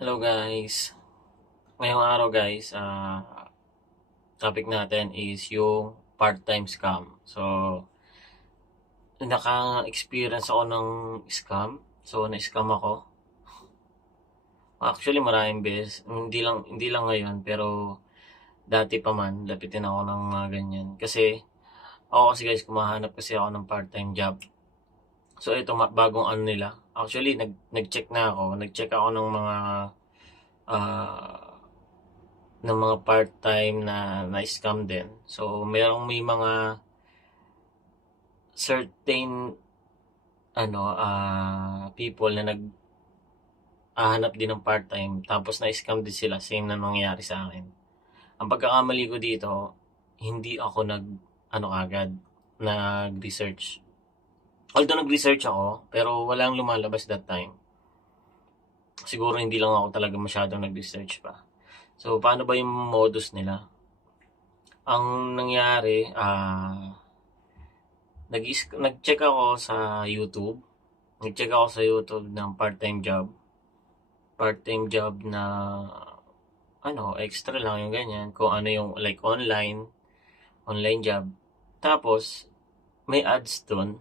Hello guys. Ngayong araw guys, topic natin is yung part-time scam. So, naka-experience ako ng scam. So, na-scam ako. Actually, maraming beses. Hindi lang ngayon, pero dati pa man, lapitin ako ng mga ganyan. Ako kasi guys, kumahanap kasi ako ng part-time job. So, ito, bagong ano nila. Actually, nag-check na ako. Nag-check ako ah, ng mga part-time na scam din. So, may mga certain people na naghahanap din ng part-time tapos na-scam din sila, same na nangyari sa akin. Ang pagkakamali ko dito, hindi ako agad nag-research. Although nag-research ako, pero walang lumalabas that time. Siguro hindi lang ako talaga masyadong nag-research pa. So, paano ba yung modus nila? Ang nangyari, nag-check ako sa YouTube. Nag-check ako sa YouTube ng part-time job. Part-time job na extra lang yung ganyan. Kung ano yung like online job. Tapos, may ads dun.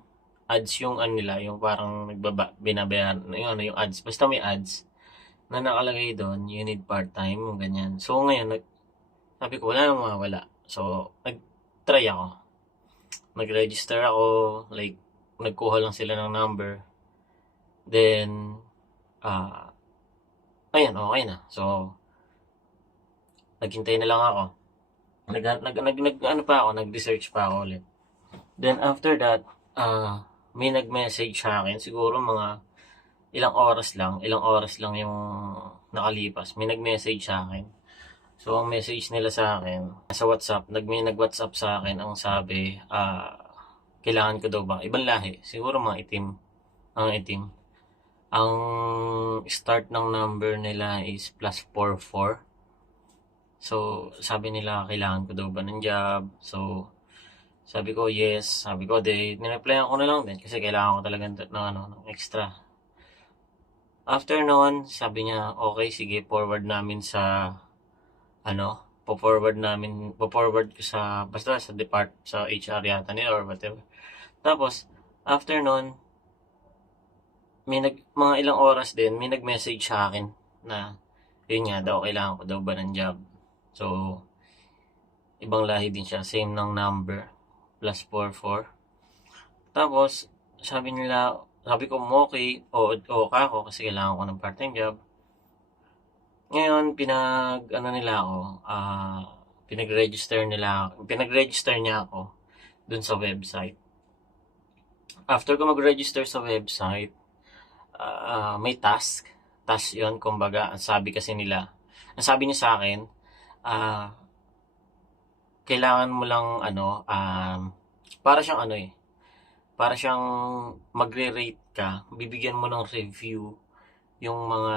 Ads yung nila, yung parang binabayaran, yung ads. Basta may ads na nakalagay doon, you need part-time, yung ganyan. So, ngayon, sabi ko, wala nang mawawala. So, nag-try ako. Nag-register ako, like, nagkuha lang sila ng number. Then, ayan, okay na. So, naghintay na lang ako. Nag-research pa ako ulit. Then, after that, may nag-message sa akin, siguro mga ilang oras lang yung nakalipas. May nag-message sa akin. So, ang message nila sa akin, sa WhatsApp, may nag-WhatsApp sa akin, ang sabi, kailangan ko daw ba? Ibang lahi. Siguro mga itim. Ang itim. Ang start ng number nila is +44. So, sabi nila, kailangan ko daw ba ng job? So, sabi ko, yes. Sabi ko, nireplyan ko na lang din kasi kailangan ko talaga ng extra. After noon, sabi niya, okay, sige, forward namin sa, po-forward ko sa, basta sa HR yata nila or whatever. Tapos, after noon, mga ilang oras din, may nag-message sa akin na, yun nga daw, kailangan ko daw ba ng job. So, ibang lahi din siya, same ng number, +44. Tapos, sabi ko, okay, o ka ako kasi kailangan ko ng part-time job. Ngayon, pinag-register niya ako dun sa website. After ko mag-register sa website, may task. Task yun, kumbaga, ang sabi niya sa akin, kailangan mo lang, para siyang para siyang magre-rate ka, bibigyan mo ng review yung mga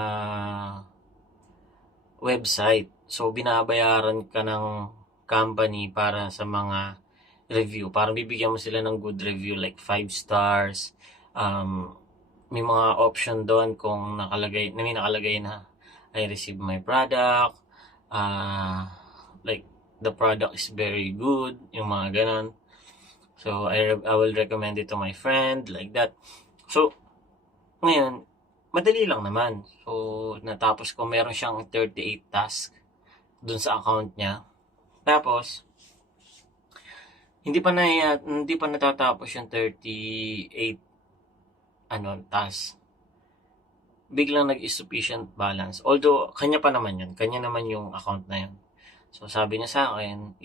website. So, binabayaran ka ng company para sa mga review. Para bibigyan mo sila ng good review like 5 stars. May mga option doon kung may nakalagay na I receive my product. Like, the product is very good. Yung mga ganon. So, I will recommend it to my friend. Like that. So, ngayon, madali lang naman. So, natapos ko, meron siyang 38 tasks dun sa account niya. Tapos, hindi pa natatapos yung 38 task. Biglang nag-insufficient balance. Although, kanya pa naman yun. Kanya naman yung account na yun. So, sabi niya sa akin,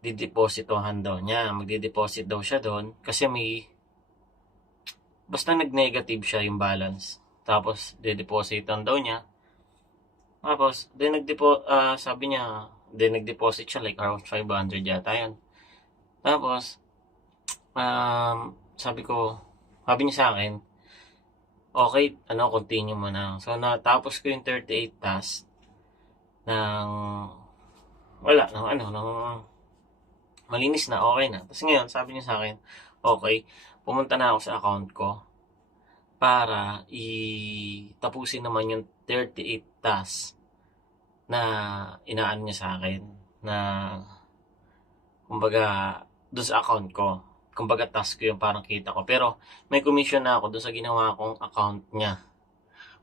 didepositohan daw niya. Magde-deposit daw siya doon kasi basta nag-negative siya yung balance. Tapos, didepositan daw niya. Tapos, sabi niya, nag-deposit siya like around 500 yata yun. Tapos, sabi niya sa akin, okay, continue mo na. So, natapos ko yung 38 tasks ng malinis na, okay na. Tapos ngayon, sabi niya sa akin, okay, pumunta na ako sa account ko. para tapusin naman yung 38 tasks na inaan niya sa akin na kumbaga doon sa account ko. Kumbaga task ko yung parang kita ko. Pero may commission na ako doon sa ginawa kong account niya.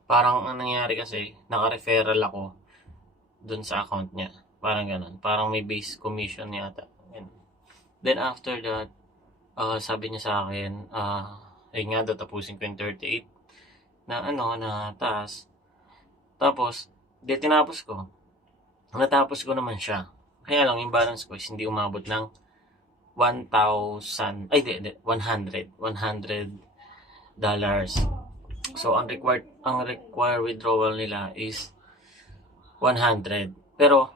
Parang ang nangyari kasi, naka-referral ako doon sa account niya. Parang ganun. Parang may base commission yata. Then after that, sabi niya sa akin, ayun nga daw, tapusin ko yung 38 na task. Tapos, tinapos ko. Natapos ko naman siya. Kaya lang, yung balance ko is hindi umabot ng 1,000, ay di, 100 dollars. So, ang required withdrawal nila is 100. Pero,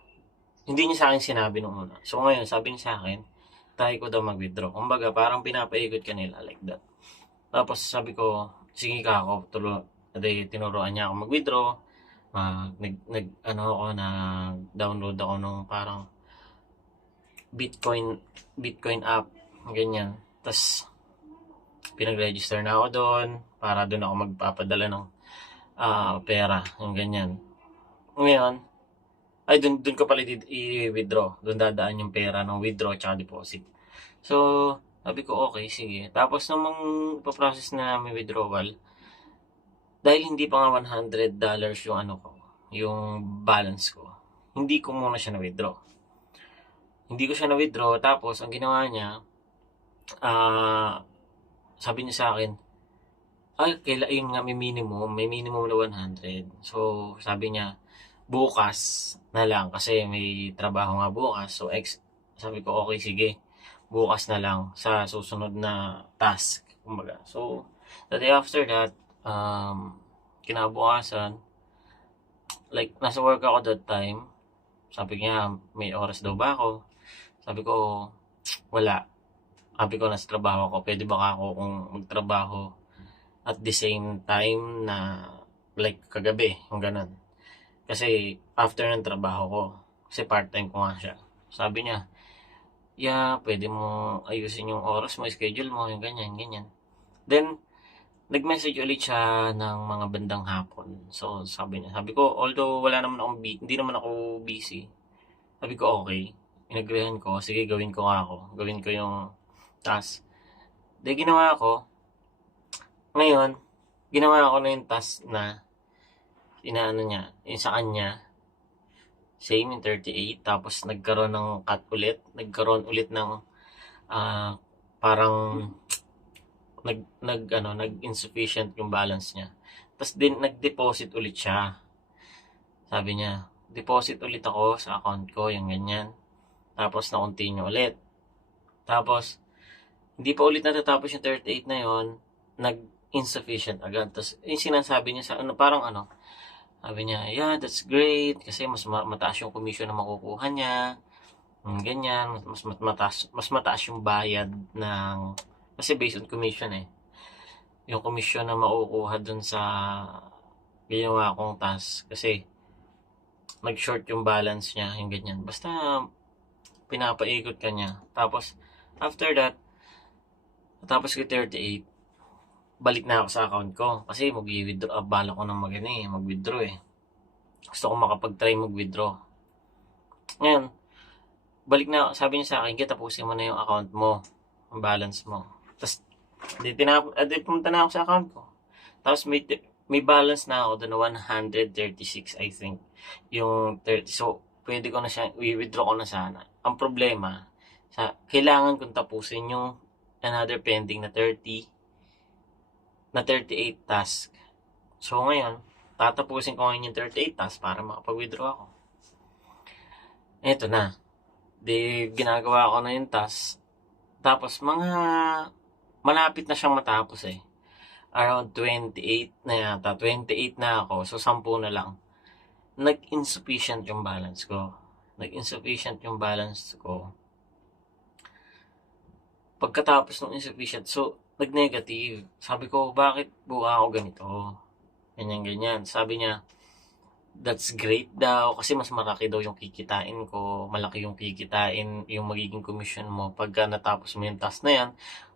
hindi niya sa akin sinabi nung una. So, ngayon, sabi niya sa akin, try ko daw mag-withdraw. Kumbaga, parang pinapaikot ka nila like that. Tapos, sabi ko, sige ka ako, tinuruan niya ako mag-withdraw. Nag-download ako nung parang Bitcoin app, ganyan. Tapos, pinag-register na ako doon para doon ako magpapadala ng pera, yung ganyan. Ngayon, ay doon ko pala i-withdraw. Doon dadaan yung pera ng withdraw at deposit. So, sabi ko, okay, sige. Tapos, namang ipaprocess na may withdrawal, dahil hindi pa nga $100 yung yung balance ko, hindi ko muna siya na-withdraw. Hindi ko siya na-withdraw, tapos ang ginawa niya, sabi niya sa akin, yun nga, may minimum na 100. So, sabi niya, bukas na lang, kasi may trabaho nga bukas. So, sabi ko, okay, sige, bukas na lang sa susunod na task. Kumbaga. So, the day after that, kinabukasan, like, nasa work ako that time, sabi niya, may oras daw ba ako? Sabi ko, wala. Sabi ko, nasa trabaho ako. Pwede ba ako kung magtrabaho at the same time na like kagabi, yung ganun. Kasi after ng trabaho ko, kasi part-time ko nga siya. Sabi niya, pwede mo ayusin yung oras mo, schedule mo, yung ganyan. Then, nag-message ulit siya ng mga bandang hapon. So, sabi ko, although hindi naman ako busy, sabi ko, okay. Inagrehan ko, sige, gawin ko yung task. Ginawa ko na yung task na inaano niya, yung sa kanya, same yung 38, tapos nagkaroon ng cut ulit, nagkaroon ulit ng parang nag-insufficient yung balance niya. Tapos nag-deposit ulit siya. Sabi niya, deposit ulit ako sa account ko, yung ganyan. Tapos na-continue ulit. Tapos, hindi pa ulit natatapos yung 38 na yon, nag-insufficient agad. Tapos, yung sinasabi niya sabi niya, yeah, that's great, kasi mas mataas yung commission na makukuha niya. Ganyan, mas mataas yung bayad ng, kasi based on commission yung commission na makukuha dun sa ginawa kong task, kasi nag-short yung balance niya, yung ganyan. Basta, pinapaikot ka niya. Tapos, after that, tapos ko 38, balik na ako sa account ko. Kasi mag-withdraw, bala ko nang mag-withdraw Gusto ko makapag-try mag-withdraw. Ngayon, balik na, sabi niya sa akin, tapusin mo na yung account mo, ang balance mo. Tapos, pumunta na ako sa account ko. Tapos, may balance na ako doon na 136, I think. Yung 30. So, pwede ko na siya, i-withdraw ko na sana. Ang problema, kailangan kong tapusin yung another pending na 38 task. So, ngayon, tatapusin ko ngayon yung 38 task para makapag-withdraw ako. Eto na. Ginagawa ko na yung task. Tapos, malapit na siyang matapos Around 28 na yata. 28 na ako. So, 10 na lang. Nag-insufficient yung balance ko. Pagkatapos ng insufficient, so, nag-negative. Sabi ko, bakit buha ako ganito? Ganyan. Sabi niya, that's great daw, kasi mas malaki daw yung kikitain ko. Malaki yung kikitain, yung magiging commission mo. Pagka natapos mo yung task na yan,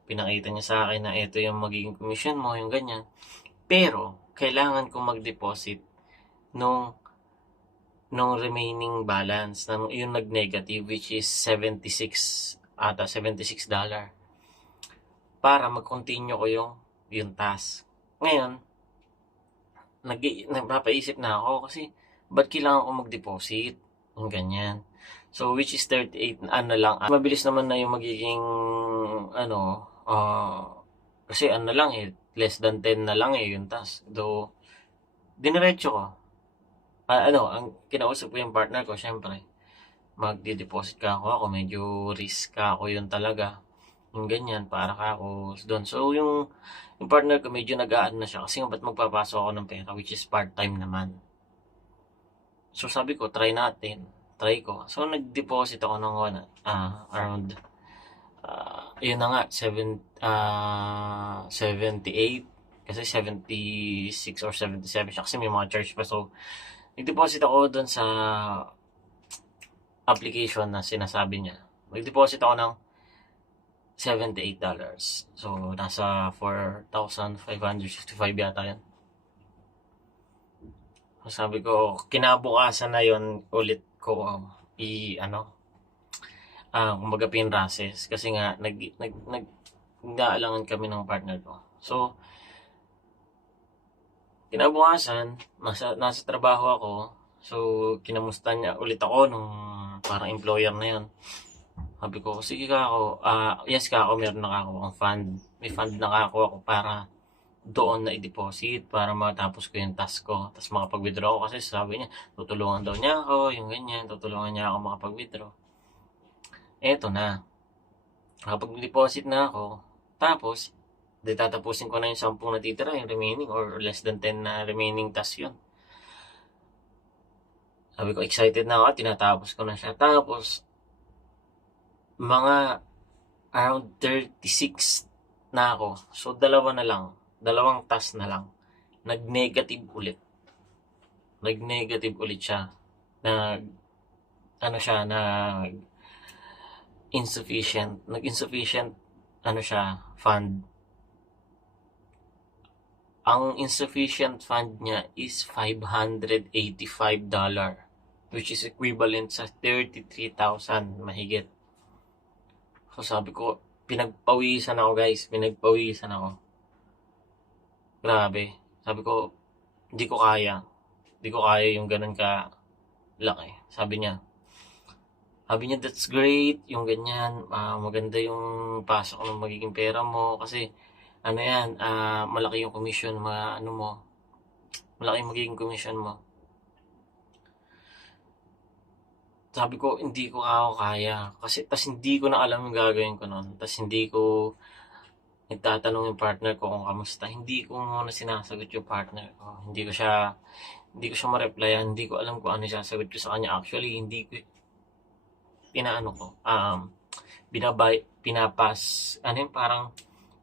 pinakita niya sa akin na ito yung magiging commission mo, yung ganyan. Pero, kailangan kong mag-deposit nung remaining balance, yung nag-negative, which is 76 para mag-continue ko yung task. Ngayon, nagpapaisip na ako kasi ba't kailangan ko mag-deposit? Yung ganyan. So, which is 38, ano lang, mabilis naman na yung magiging, kasi ano lang less than 10 na lang yung task. Though, diniretso ko. Ang kinausap ko yung partner ko, syempre, magdi-deposit ka ako, medyo risk ka ako yun talaga. Yung ganyan, para ka ako doon. So, yung partner ko, medyo nag-aan na siya kasi ba't magpapasok ako ng pera, which is part-time naman. So, sabi ko, try natin. Try ko. So, nag-deposit ako ng around, yun na nga, 78. Kasi 76 or 77 siya kasi may mga charge pa. So, nag-deposit ako doon sa application na sinasabi niya. Nag-deposit ako ng $78. So, nasa 4,555 yata yan. So, sabi ko, kinabukasan na yon ulit ko kumbaga pinrases. Kasi nga, nag-aalangan kami ng partner ko. So, kinabukasan, nasa trabaho ako. So, kinamusta niya ulit ako nung parang employer na yon. Sabi ko, sige ka ako, yes ka ako, meron na ako ang fund. May fund na ako para doon na i-deposit para matapos ko yung task ko. Tapos makapag-withdraw ako kasi sabi niya, tutulungan daw niya ako, yung ganyan, tutulungan niya ako makapag-withdraw. Eto na. Nakapag-deposit na ako. Tapos, tatapusin ko na yung 10 natitira, yung remaining or less than 10 na remaining task yun. Sabi ko, excited na ako, tinatapos ko na siya. Tapos, mga around 36 na ako. So, dalawang task na lang. Nag-negative ulit siya. Nag-insufficient fund. Ang insufficient fund niya is $585, which is equivalent sa 33,000 mahigit. So, sabi ko, pinagpawisan ako guys. Grabe. Sabi ko, hindi ko kaya. Hindi ko kaya yung ganun ka laki. Sabi niya, that's great. Yung ganyan, maganda yung pasok ng magiging pera mo. Kasi, malaki yung commission, malaki yung magiging commission mo. Sabi ko, hindi ko ako kaya. Kasi, tas hindi ko na alam yung gagawin ko nun. Tas hindi ko nagtatanong yung partner ko kung kamusta. Hindi ko muna sinasagot yung partner ko. Hindi ko siya ma-replyan. Hindi ko alam kung ano sasagot ko sa kanya. Actually, hindi ko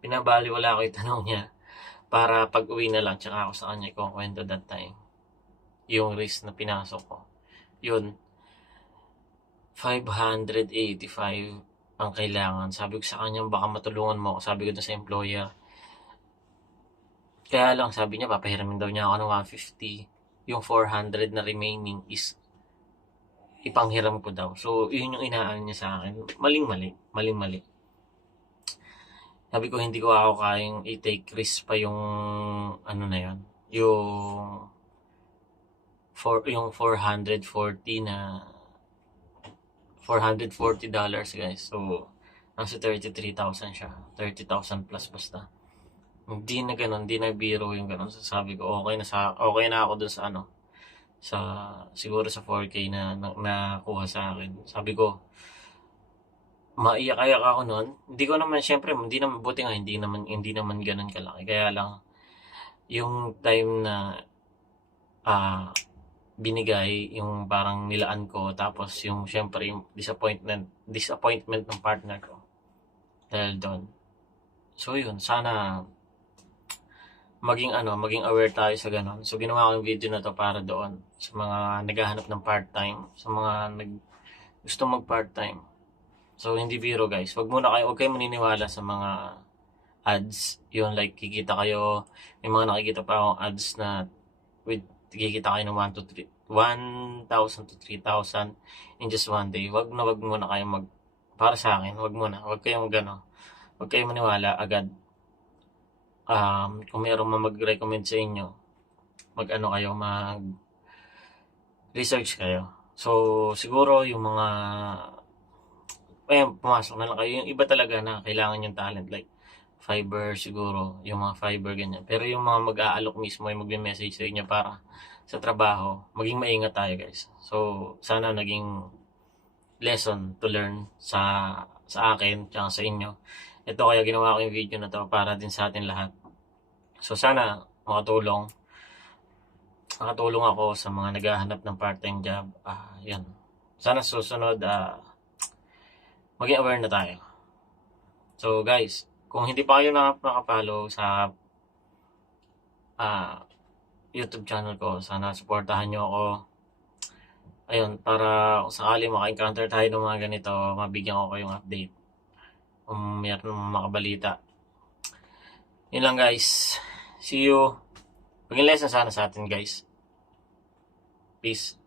pinabaliwala ko yung tanong niya para pag uwi na lang tsaka ako sa kanya ikukwento that time yung risk na pinasok ko. Yun, 585 ang kailangan. Sabi ko sa kanya, baka matulungan mo ako. Sabi ko sa employer. Kaya lang, sabi niya, papahiramin daw niya ako ng 150. Yung 400 na remaining is ipanghiram ko daw. So, yun yung inaan niya sa akin. Maling-mali. Sabi ko, hindi ko ako kayang i-take risk pa yung na yun. Yung 440 na $440 guys. So, nasa 33,000 siya. 30,000 plus basta. Hindi na ganun, hindi na biro yung ganun. So, sabi ko, okay na ako dun siguro sa 4K na nakuha sa akin. Sabi ko, maiyak-ayak ako nun. Hindi ko naman, syempre, buti nga, hindi naman ganun kalaki. Kaya lang, yung time na, binigay yung parang nilaan ko, tapos yung syempre yung disappointment ng partner ko dahil doon. So yun, sana maging aware tayo sa ganun. So ginawa ko yung video na to para doon sa mga naghahanap ng part-time, sa mga gusto mag part-time. So hindi biro guys, wag kayo maniniwala sa mga ads. Yun, like, kikita kayo, may mga nakikita pa akong ads na with, kikita kayo ng 1,000 to 3,000 in just one day. Wag muna kayo para sa akin, wag kayong wag kayong maniwala agad. Kung mayroong mag-recommend sa inyo, mag-research kayo. So, siguro yung mga, pumasok na lang kayo. Yung iba talaga na kailangan yung talent, like, Fiverr siguro, yung mga Fiverr, ganyan. Pero yung mga mag-aalok mismo, yung magme-message sa inyo para sa trabaho, maging maingat tayo, guys. So, sana naging lesson to learn sa akin, tsaka sa inyo. Ito kaya ginawa ko yung video na to para din sa atin lahat. So, sana makatulong ako sa mga naghahanap ng part-time job. Yan. Sana susunod, maging aware na tayo. So, guys, kung hindi pa kayo nakapollow sa YouTube channel ko, sana supportahan nyo ako. Ayun, para kung sakali maka-encounter tayo ng mga ganito, mabigyan ko kayong update. Kung mayroon makabalita. Yun lang, guys. See you. Maging lesson sana sa atin, guys. Peace.